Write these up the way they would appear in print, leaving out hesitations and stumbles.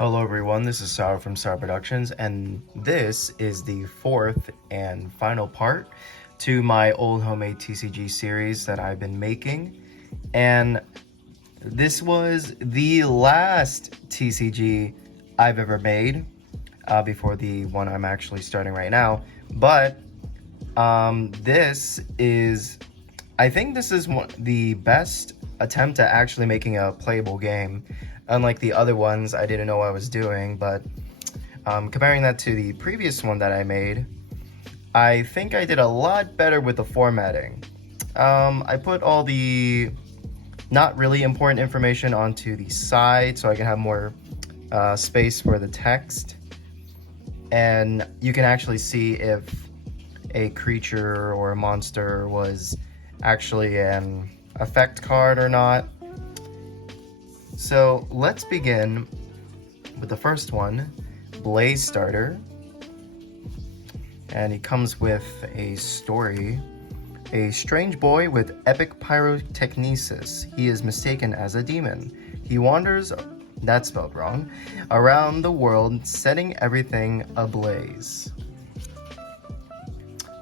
Hello everyone, this is Sour from Sour Productions, and this is the fourth and final part to my Old Homemade TCG series that I've been making. And this was the last TCG I've ever made before the one I'm actually starting right now. But this is, I think this is the best attempt at actually making a playable game. Unlike the other ones, I didn't know what I was doing, but comparing that to the previous one that I made, I think I did a lot better with the formatting. I put all the not really important information onto the side so I can have more space for the text. And you can actually see if a creature or a monster was actually an effect card or not. So let's begin with the first one, Blaze Starter. And he comes with a story. A strange boy with epic pyrotechnesis. He is mistaken as a demon. He wanders, that's spelled wrong, around the world, setting everything ablaze.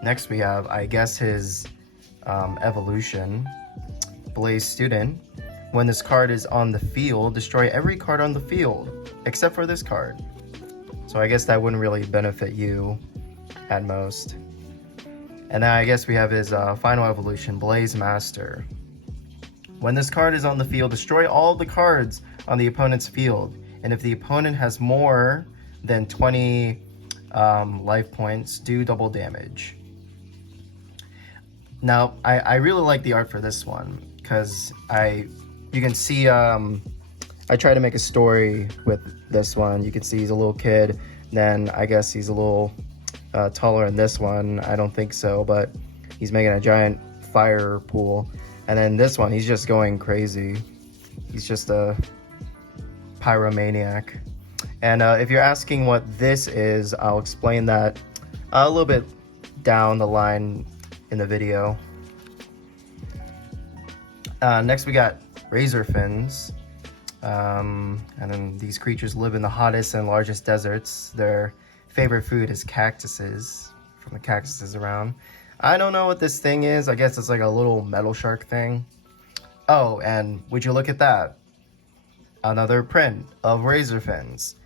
Next we have, I guess, his evolution, Blaze Student. When this card is on the field, destroy every card on the field, except for this card. So I guess that wouldn't really benefit you at most. And then I guess we have his final evolution, Blaze Master. When this card is on the field, destroy all the cards on the opponent's field. And if the opponent has more than 20 life points, do double damage. Now, I really like the art for this one, because you can see, I try to make a story with this one. You can see he's a little kid, then I guess he's a little taller in this one. I don't think so, but he's making a giant fire pool. And then this one, he's just going crazy. He's just a pyromaniac. And if you're asking what this is, I'll explain that a little bit down the line in the video. Next we got Razor Fins, and then these creatures live in the hottest and largest deserts. Their favorite food is cactuses, from the cactuses around. I don't know what this thing is. I guess it's like a little metal shark thing. Oh, and would you look at that? Another print of Razor Fins.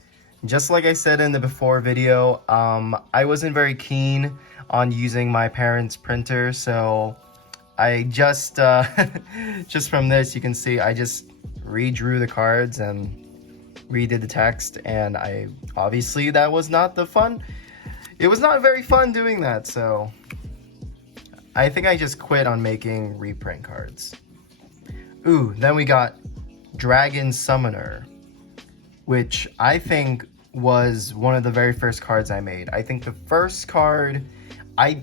Just like I said in the before video, I wasn't very keen on using my parents' printer, so I just, just from this, you can see I just redrew the cards and redid the text, and obviously that was not the fun. It was not very fun doing that, so I think I just quit on making reprint cards. Ooh, then we got Dragon Summoner, which I think was one of the very first cards I made. I think the first card, you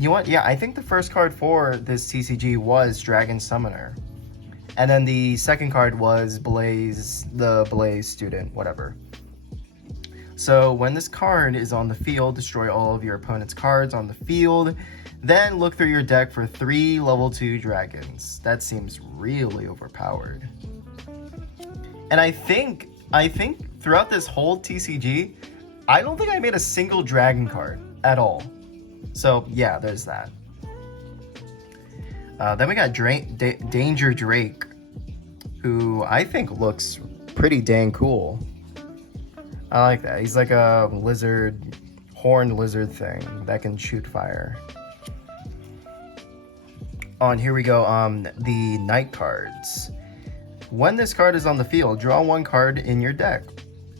know what? Yeah, I think the first card for this TCG was Dragon Summoner. And then the second card was Blaze, the Blaze Student, whatever. So when this card is on the field, destroy all of your opponent's cards on the field. Then look through your deck for 3 level 2 dragons. That seems really overpowered. And I think throughout this whole TCG, I don't think I made a single dragon card at all. So yeah, there's that. Then we got Danger Drake, who I think looks pretty dang cool. I like that. He's like a lizard, horned lizard thing that can shoot fire. And here we go, the night cards. When this card is on the field, draw 1 card in your deck.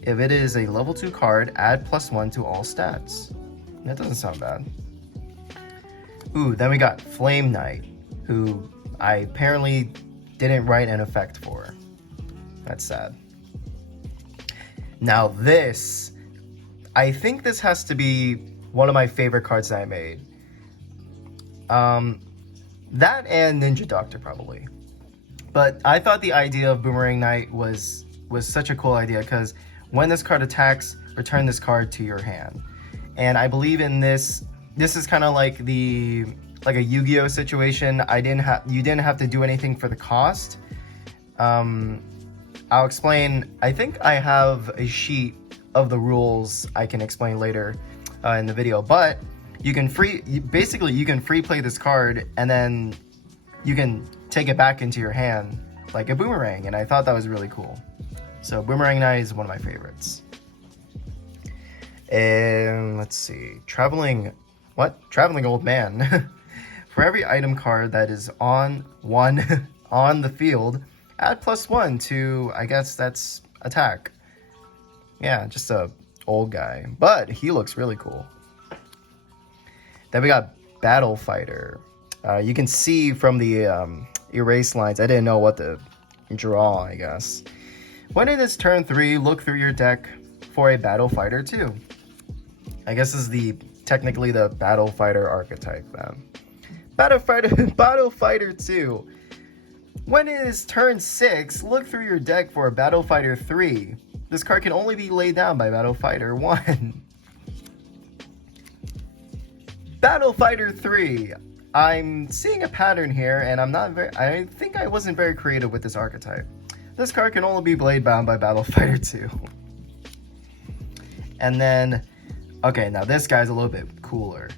If it is a level 2 card, add +1 to all stats. That doesn't sound bad. Ooh, then we got Flame Knight, who I apparently didn't write an effect for. That's sad. Now this, I think this has to be one of my favorite cards that I made. That and Ninja Doctor probably. But I thought the idea of Boomerang Knight was such a cool idea, because when this card attacks, return this card to your hand. And I believe in this is kind of like a Yu-Gi-Oh situation. You didn't have to do anything for the cost. I'll explain. I think I have a sheet of the rules I can explain later in the video, but you can basically you can free play this card and then you can take it back into your hand like a boomerang, and I thought that was really cool. So Boomerang Knight is one of my favorites. And let's see, Traveling Old Man. For every item card that is on the field, add +1 to, I guess that's attack. Yeah, just a old guy, but he looks really cool. Then we got Battle Fighter. You can see from the erase lines, I didn't know what to draw, I guess. When it is turn 3, look through your deck for a Battle Fighter 2. I guess this is technically the Battle Fighter archetype then. Battle Fighter 2. When it is turn 6, look through your deck for a Battle Fighter 3. This card can only be laid down by Battle Fighter 1. Battle Fighter 3. I'm seeing a pattern here, and I think I wasn't very creative with this archetype. This card can only be blade bound by Battle Fighter 2. And then, okay, now this guy's a little bit cooler.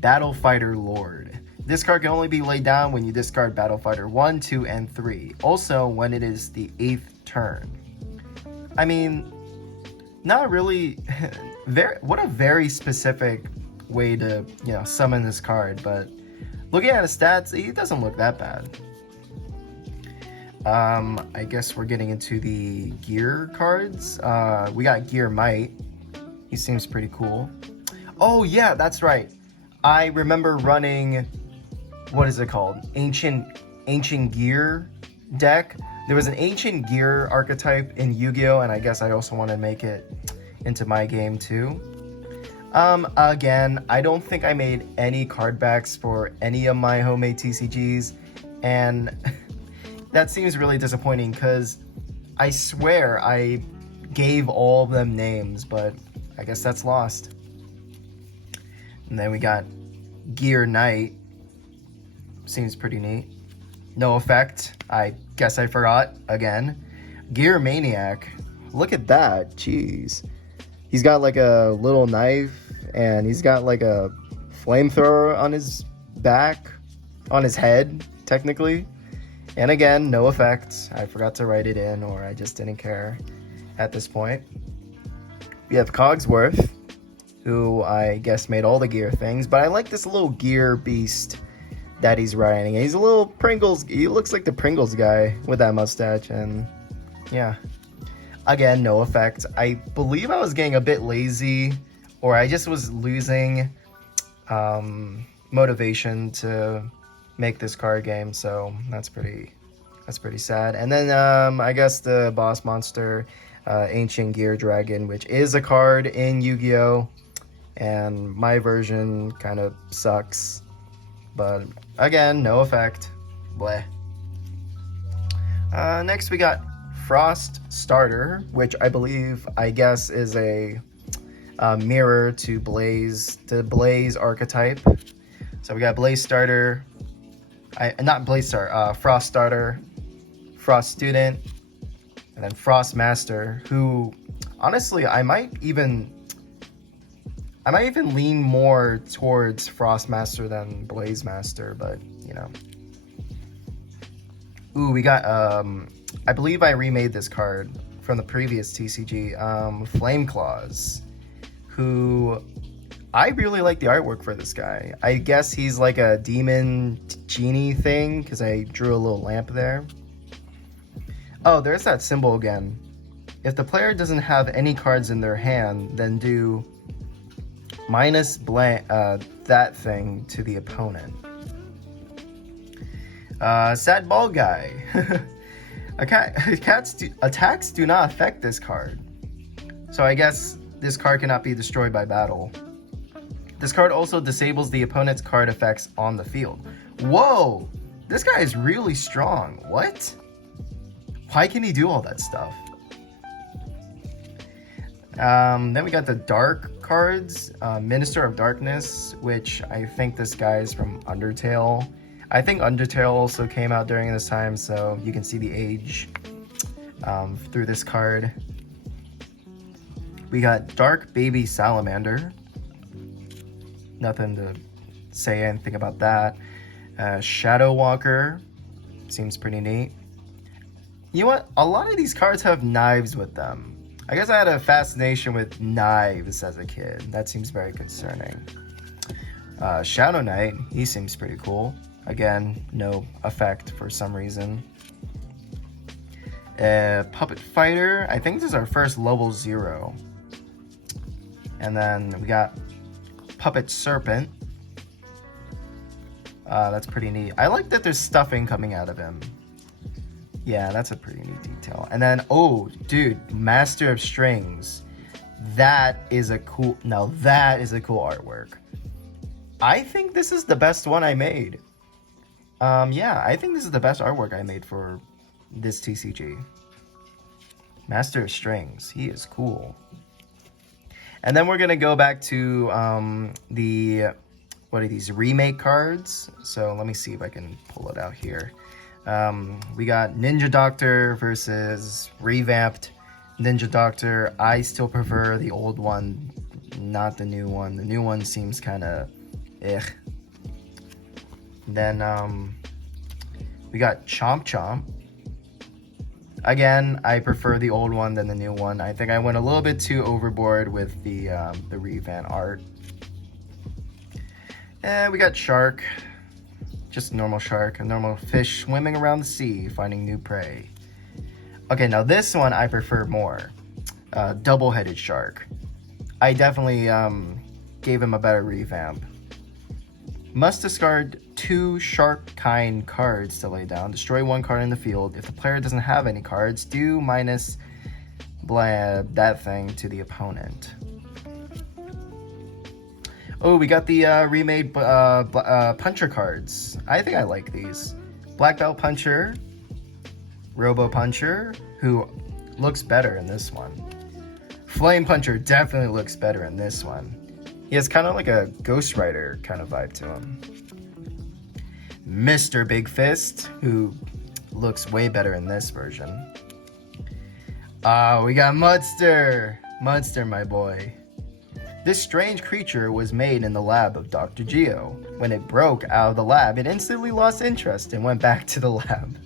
Battle Fighter Lord. This card can only be laid down when you discard Battle Fighter 1, 2, and 3. Also, when it is the 8th turn. I mean, not really. What a very specific way to, summon this card. But looking at his stats, he doesn't look that bad. I guess we're getting into the gear cards. We got Gear Might. He seems pretty cool. Oh yeah, that's right. I remember running, what is it called? Ancient Gear deck. There was an Ancient Gear archetype in Yu-Gi-Oh! And I guess I also want to make it into my game too. Again, I don't think I made any card backs for any of my homemade TCGs, and that seems really disappointing because I swear I gave all of them names, but I guess that's lost. And then we got Gear Knight. Seems pretty neat. No effect. I guess I forgot again. Gear Maniac. Look at that. Jeez. He's got like a little knife and he's got like a flamethrower on his back, on his head, technically. And again, no effect. I forgot to write it in, or I just didn't care at this point. We have Cogsworth, who I guess made all the gear things, but I like this little gear beast that he's riding. He's a little Pringles, he looks like the Pringles guy with that mustache, and yeah. Again, no effect. I believe I was getting a bit lazy, or I just was losing motivation to make this card game, so that's pretty sad. And then I guess the boss monster, Ancient Gear Dragon, which is a card in Yu-Gi-Oh! And my version kind of sucks, but again, no effect. Bleh. Next we got Frost Starter, which I guess is a mirror to Blaze archetype. So we got Blaze Starter, Frost Starter, Frost Student, and then Frost Master, who honestly I might even lean more towards Frost Master than Blaze Master, but Ooh, we got I believe I remade this card from the previous TCG, Flame Claws, who I really like the artwork for this guy. I guess he's like a demon genie thing because I drew a little lamp there. Oh, there's that symbol again. If the player doesn't have any cards in their hand, then do minus blank that thing to the opponent. Sad Ball Guy. Attacks do not affect this card. So I guess this card cannot be destroyed by battle. This card also disables the opponent's card effects on the field. Whoa! This guy is really strong. What? Why can he do all that stuff? Then we got the dark cards. Minister of Darkness, which I think this guy is from Undertale. I think Undertale also came out during this time, so you can see the age. through this card. We got Dark Baby Salamander. Nothing to say anything about that. Shadow Walker. Seems pretty neat. You know what? A lot of these cards have knives with them. I guess I had a fascination with knives as a kid. That seems very concerning. Shadow Knight, he seems pretty cool. Again, no effect for some reason. Puppet Fighter, I think this is our first level 0. And then we got Puppet Serpent. That's pretty neat. I like that there's stuffing coming out of him. Yeah, that's a pretty neat detail. And then, oh, dude, Master of Strings. That is a cool, now that is a cool artwork. I think this is the best one I made. Yeah, I think this is the best artwork I made for this TCG. Master of Strings, he is cool. And then we're gonna go back to what are these, remake cards? So let me see if I can pull it out here. We got Ninja Doctor versus revamped Ninja Doctor. I still prefer the old one, not the new one. The new one seems kind of Then we got Chomp Chomp. Again, I prefer the old one than the new one. I think I went a little bit too overboard with the revamp art. And we got Shark. Just a normal shark, a normal fish swimming around the sea, finding new prey. Okay, now this one I prefer more. Double-headed shark. I definitely gave him a better revamp. Must discard 2 shark kind cards to lay down. Destroy 1 card in the field. If the player doesn't have any cards, do minus that thing to the opponent. Oh, we got the remade Puncher cards. I think I like these. Black Belt Puncher, Robo Puncher, who looks better in this one. Flame Puncher definitely looks better in this one. He has kind of like a Ghost Rider kind of vibe to him. Mr. Big Fist, who looks way better in this version. We got Mudster. Mudster, my boy. This strange creature was made in the lab of Dr. Geo. When it broke out of the lab, it instantly lost interest and went back to the lab.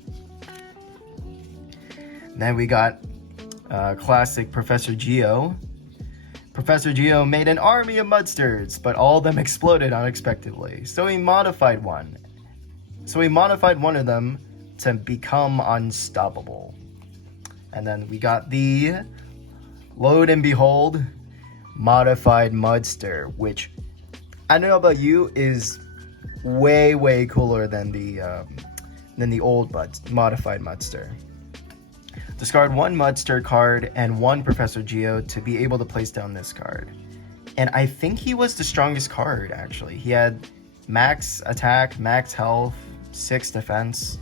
Then we got classic Professor Geo. Professor Geo made an army of Mudsters, but all of them exploded unexpectedly. So he modified one of them to become unstoppable. And then we got the, load and behold, modified Mudster, which I don't know about you, is way cooler than the old modified Mudster. Discard 1 Mudster card and 1 Professor Geo to be able to place down this card. And I think he was the strongest card, actually. He had max attack, max health, 6 defense.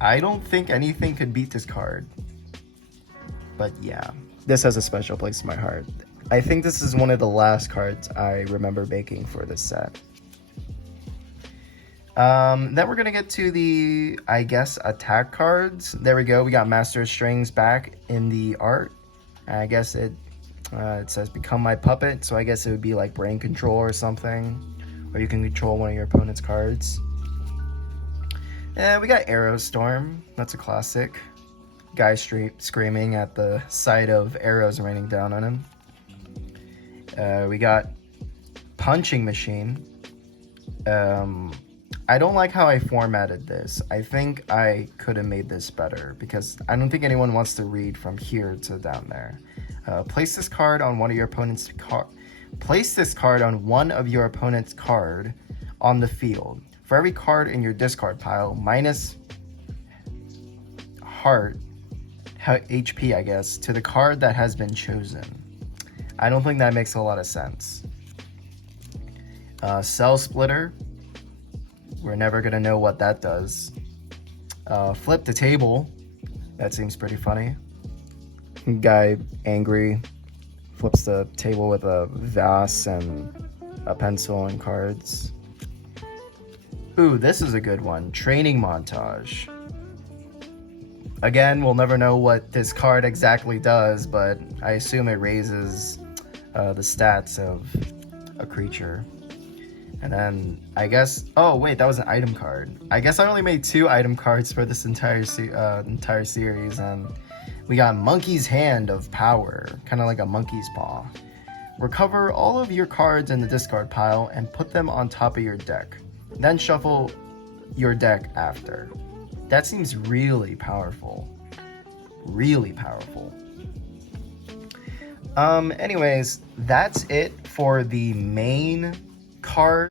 I don't think anything could beat this card. But yeah, this has a special place in my heart. I think this is one of the last cards I remember making for this set. Then we're gonna get to the, I guess, attack cards. There we go. We got Master of Strings back in the art. I guess it says become my puppet, so I guess it would be like brain control or something, or you can control one of your opponent's cards. And we got Arrow Storm. That's a classic. Guy screaming at the sight of arrows raining down on him. We got Punching Machine. I don't like how I formatted this. I think I could have made this better because I don't think anyone wants to read from here to down there. Place this card on one of your opponent's Place this card on one of your opponent's card on the field. For every card in your discard pile, minus heart, HP, I guess, to the card that has been chosen. I don't think that makes a lot of sense. Cell Splitter. We're never gonna know what that does. Flip the table. That seems pretty funny. Guy angry, flips the table with a vase and a pencil and cards. Ooh, this is a good one. Training montage. Again, we'll never know what this card exactly does, but I assume it raises the stats of a creature. And then I guess, oh wait, that was an item card. I guess I only made 2 item cards for this entire series, and we got Monkey's Hand of Power, kind of like a monkey's paw. Recover all of your cards in the discard pile and put them on top of your deck. Then shuffle your deck after. That seems really powerful. Really powerful. Anyways, that's it for the main card.